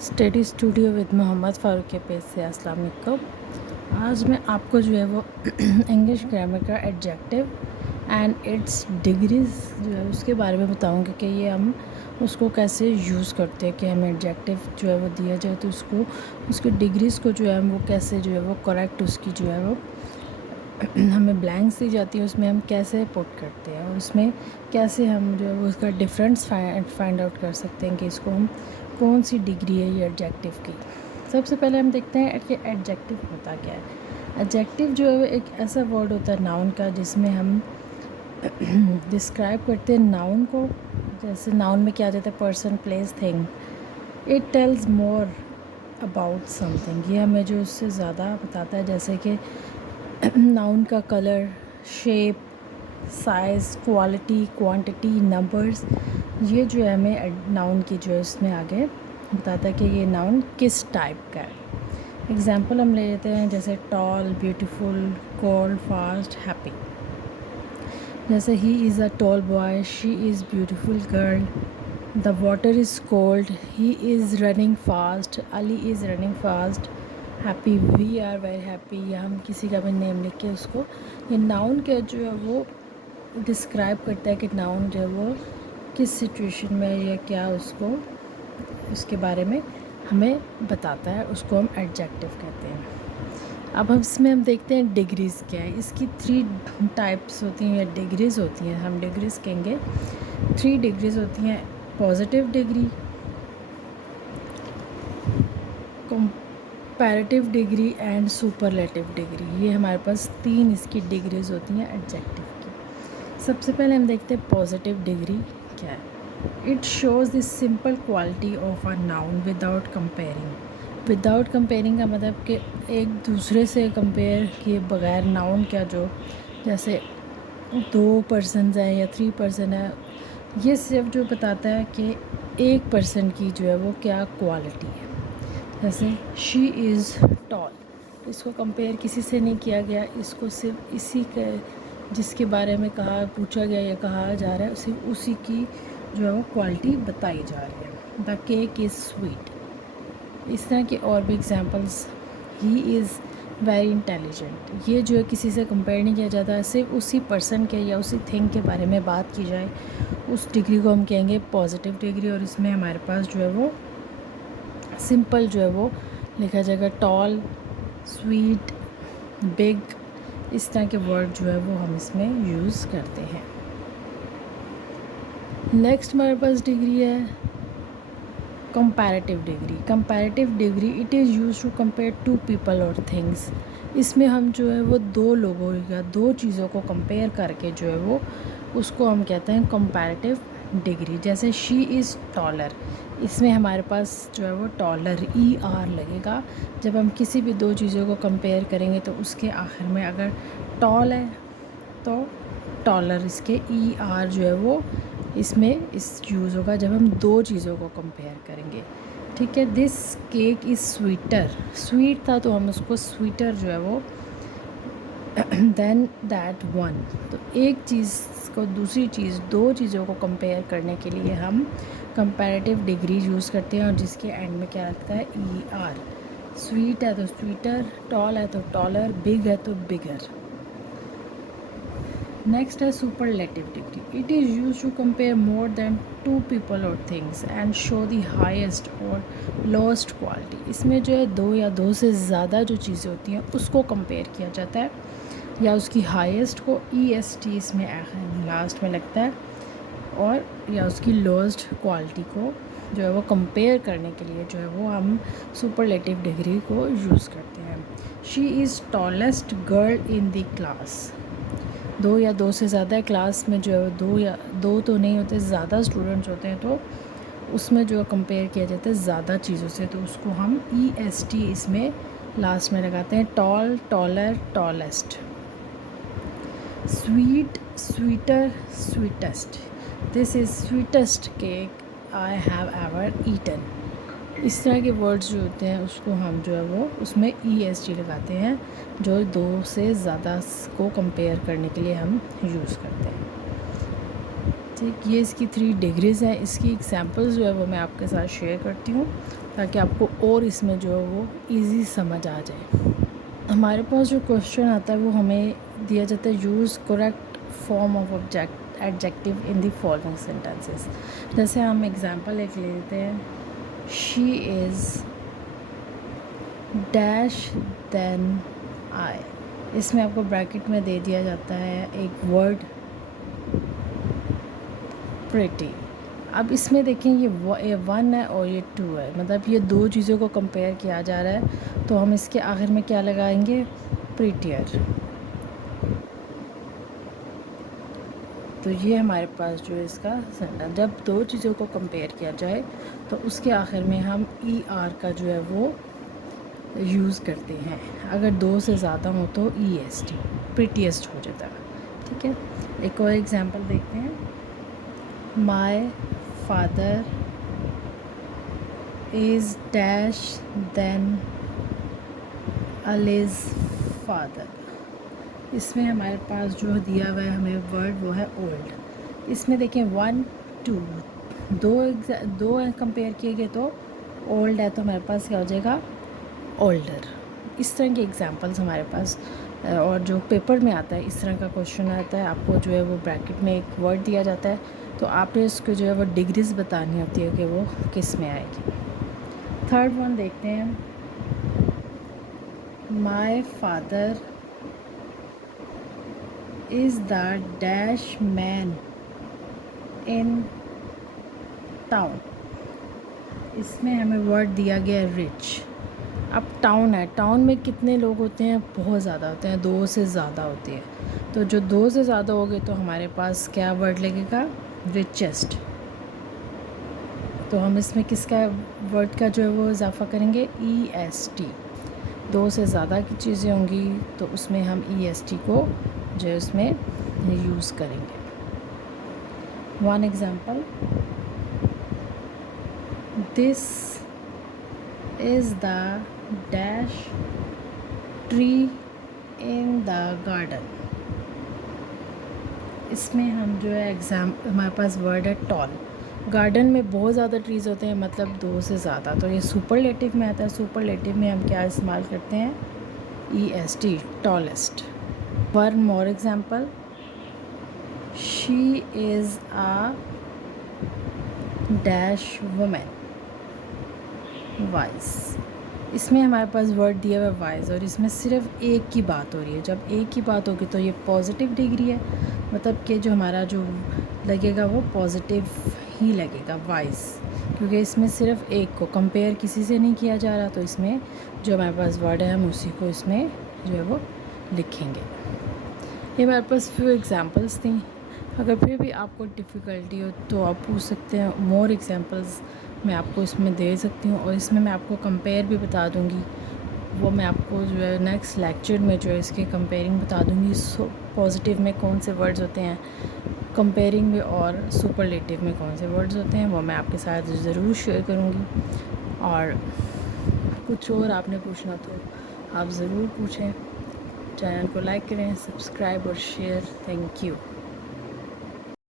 Study studio with Mohammad Farooq के page से अस्सलाम वालेकुम। आज मैं आपको जो है वो इंग्लिश ग्रामर का एडजेक्टिव एंड इट्स डिग्रीज़ जो है उसके बारे में बताऊंगी कि ये हम उसको कैसे यूज़ करते हैं कि हमें एडजेक्टिव जो है वो दिया जाए तो उसको उसकी डिग्रीज़ को जो है वो कैसे जो है वो करेक्ट उसकी जो है वो हमें ब्लैंक्स दी जाती है उसमें हम कैसे पुट करते हैं और उसमें कैसे हम जो है वो उसका डिफरेंस फाइंड आउट कर सकते हैं कि इसको हम कौन सी डिग्री है ये एडजेक्टिव की। सबसे पहले हम देखते हैं कि एडजेक्टिव होता क्या है। एडजेक्टिव जो है एक ऐसा वर्ड होता है नाउन का जिसमें हम डिस्क्राइब करते हैं नाउन को। जैसे नाउन में क्या आ जाता है, person, place, thing. It tells more about something, ये हमें जो उससे ज़्यादा बताता है, जैसे कि नाउन का colour, shape, size, quality, quantity, numbers, ये जो है हमें नाउन की जो है उसमें आगे बताता है कि ये नाउन किस टाइप का है। एग्जांपल हम ले लेते हैं जैसे tall, beautiful, cold, fast, happy. जैसे he is a tall boy, she is beautiful girl, the water is cold, he is running fast, Ali is running fast, happy, we are very happy. या हम किसी का भी नेम लिख के उसको, ये नाउन के जो है वो डिस्क्राइब करता है कि नाउन जो है वो किस सिचुएशन में या क्या उसको उसके बारे में हमें बताता है, उसको हम एडजेक्टिव कहते हैं। अब हम इसमें हम देखते हैं डिग्रीज़ क्या है। इसकी 3 टाइप्स होती हैं या डिग्रीज़ होती हैं, हम डिग्रीज़ कहेंगे। 3 डिग्रीज़ होती हैं, positive degree, comparative degree and superlative degree. ये हमारे पास 3 इसकी डिग्रीज़ होती हैं एडजेक्टिव की। सबसे पहले हम देखते हैं पॉजिटिव डिग्री क्या है। It shows the simple quality of a noun without comparing. Without comparing का मतलब कि एक दूसरे से कंपेयर किए बगैर नाउन का जो, जैसे 2 पर्सन्स हैं या 3 पर्सन है, ये सिर्फ जो बताता है कि एक पर्सन की जो है वो क्या क्वालिटी है। जैसे शी इज़ टॉल, इसको कंपेयर किसी से नहीं किया गया, इसको सिर्फ इसी के जिसके बारे में पूछा गया या कहा जा रहा है सिर्फ उसी की जो है वो क्वालिटी बताई जा रही है। The cake is sweet. इस तरह के और भी examples. He is very intelligent, ये जो है किसी से कंपेयर नहीं किया जाता है, सिर्फ उसी पर्सन के या उसी थिंग के बारे में बात की जाए, उस डिग्री को हम कहेंगे पॉजिटिव डिग्री। और इसमें हमारे पास जो है वो सिंपल जो है वो लिखा जाएगा, टॉल, स्वीट, बिग, इस तरह के वर्ड जो है वो हम इसमें यूज़ करते हैं। नेक्स्ट हमारे पास डिग्री है comparative degree. Comparative degree, it is used to compare 2 people और थिंग्स। इसमें हम जो है वो 2 लोगों या 2 चीज़ों को कंपेयर करके जो है वो उसको हम कहते हैं कंपैरेटिव डिग्री। जैसे शी इज़ टॉलर, इसमें हमारे पास जो है वो टॉलर ER लगेगा। जब हम किसी भी 2 चीज़ों को कंपेयर करेंगे तो उसके आखिर में अगर टॉल है तो टॉलर, इसके ER जो है वो इसमें इस यूज़ होगा जब हम 2 चीज़ों को कंपेयर करेंगे। ठीक है। This cake is sweeter, sweet था तो हम उसको स्वीटर जो है वो देन दैट वन। तो एक चीज़ को दूसरी चीज़, 2 चीज़ों को कंपेयर करने के लिए हम कंपैरेटिव डिग्री यूज़ करते हैं और जिसके एंड में क्या लगता है ER। स्वीट है तो स्वीटर, टॉल है तो टॉलर, बिग है तो बिगर। नेक्स्ट है superlative degree. It is use to compare more than 2 people और things and show the highest or lowest quality. इसमें जो है 2 या 2 से ज़्यादा जो चीज़ें होती हैं उसको कंपेयर किया जाता है, या उसकी हाईएस्ट को EST इसमें लास्ट में लगता है, और या उसकी लोएस्ट क्वालिटी को जो है वो कंपेयर करने के लिए जो है वो हम सुपरलेटिव डिग्री को यूज़ करते हैं। She is tallest girl in the class. 2 या 2 से ज़्यादा क्लास में जो है 2 या 2 तो नहीं होते, ज़्यादा स्टूडेंट्स होते हैं तो उसमें जो कंपेयर किया जाता है ज़्यादा चीज़ों से, तो उसको हम EST इसमें लास्ट में लगाते हैं। Tall, taller, tallest. Sweet, sweeter, sweetest. This is sweetest cake I have ever eaten. इस तरह के वर्ड्स जो होते हैं उसको हम जो है वो उसमें EST लगाते हैं, जो 2 से ज़्यादा को कंपेयर करने के लिए हम यूज़ करते हैं। ठीक, ये इसकी 3 डिग्रीज़ हैं। इसकी एग्जांपल्स जो है वो मैं आपके साथ शेयर करती हूँ ताकि आपको और इसमें जो है वो इजी समझ आ जाए। हमारे पास जो क्वेश्चन आता है वो हमें दिया जाता है, use correct form of adjective in the following sentences. जैसे हम एग्जांपल एक ले लेते हैं, she is dash than I. इसमें आपको ब्रैकेट में दे दिया जाता है एक वर्ड प्रिटी। अब इसमें देखें ये 1 है और ये 2 है, मतलब ये दो चीज़ों को कंपेयर किया जा रहा है, तो हम इसके आखिर में क्या लगाएंगे, प्रीटियर। तो ये हमारे पास जो है इसका सेंटेंस, जब दो चीज़ों को कंपेयर किया जाए तो उसके आखिर में हम ER का जो है वो यूज़ करते हैं। अगर दो से ज़्यादा हो तो EST, प्रीटीएस्ट हो जाता है। ठीक है, एक और एग्जांपल देखते हैं, my father is dash than Ali's father. इसमें हमारे पास जो दिया हुआ है हमें वर्ड वो है ओल्ड। इसमें देखें 1 2 दो कंपेयर किए गए तो ओल्ड है, तो हमारे पास क्या हो जाएगा, ओल्डर। इस तरह के एग्जांपल्स हमारे पास, और जो पेपर में आता है इस तरह का क्वेश्चन आता है, आपको जो है वो ब्रैकेट में एक वर्ड दिया जाता है, तो आपने उसको जो है वो डिग्रीज बतानी होती है कि वो किस में आएगी। थर्ड वन देखते हैं, my father is the dash man in town. इसमें हमें वर्ड दिया गया है रिच। अब टाउन है, टाउन में कितने लोग होते हैं, बहुत ज़्यादा होते हैं, 2 से ज़्यादा होती है, तो जो 2 से ज़्यादा हो गए तो हमारे पास क्या वर्ड लगेगा, रिचेस्ट। तो हम इसमें किसका वर्ड का जो है वो इजाफा करेंगे, EST। 2 से ज़्यादा की चीज़ें होंगी तो उसमें हम EST को जो है उसमें यूज़ करेंगे। One example, this is the dash tree in the garden. इसमें हम जो है हमारे पास वर्ड है टॉल। गार्डन में बहुत ज़्यादा ट्रीज़ होते हैं, मतलब 2 से ज़्यादा, तो ये सुपरलेटिव में आता है। सुपरलेटिव में हम क्या इस्तेमाल करते हैं, EST, tallest. One more example, she is a dash women wise. इसमें हमारे पास वर्ड दिया हुआ है वाइज, और इसमें सिर्फ एक की बात हो रही है। जब एक की बात होगी तो ये पॉजिटिव डिग्री है, मतलब कि जो हमारा जो लगेगा वो पॉजिटिव ही लगेगा, वाइज, क्योंकि इसमें सिर्फ एक को कंपेयर किसी से नहीं किया जा रहा। तो इसमें जो हमारे पास वर्ड है हम उसी को इसमें जो है वो लिखेंगे। ये हमारे पास फ्यू एग्जांपल्स थी। अगर फिर भी आपको डिफ़िकल्टी हो तो आप पूछ सकते हैं, मोर एग्जांपल्स मैं आपको इसमें दे सकती हूँ, और इसमें मैं आपको कंपेयर भी बता दूँगी। वो मैं आपको जो है नेक्स्ट लेक्चर में जो है इसके कंपेयरिंग बता दूँगी। पॉजिटिव में कौन से वर्ड्स होते हैं, कंपेयरिंग में, और सुपरलेटिव में कौन से वर्ड्स होते हैं, वो मैं आपके साथ ज़रूर शेयर करूँगी। और कुछ और आपने पूछना तो आप ज़रूर पूछें। चैनल को लाइक करें, सब्सक्राइब और शेयर। Thank you.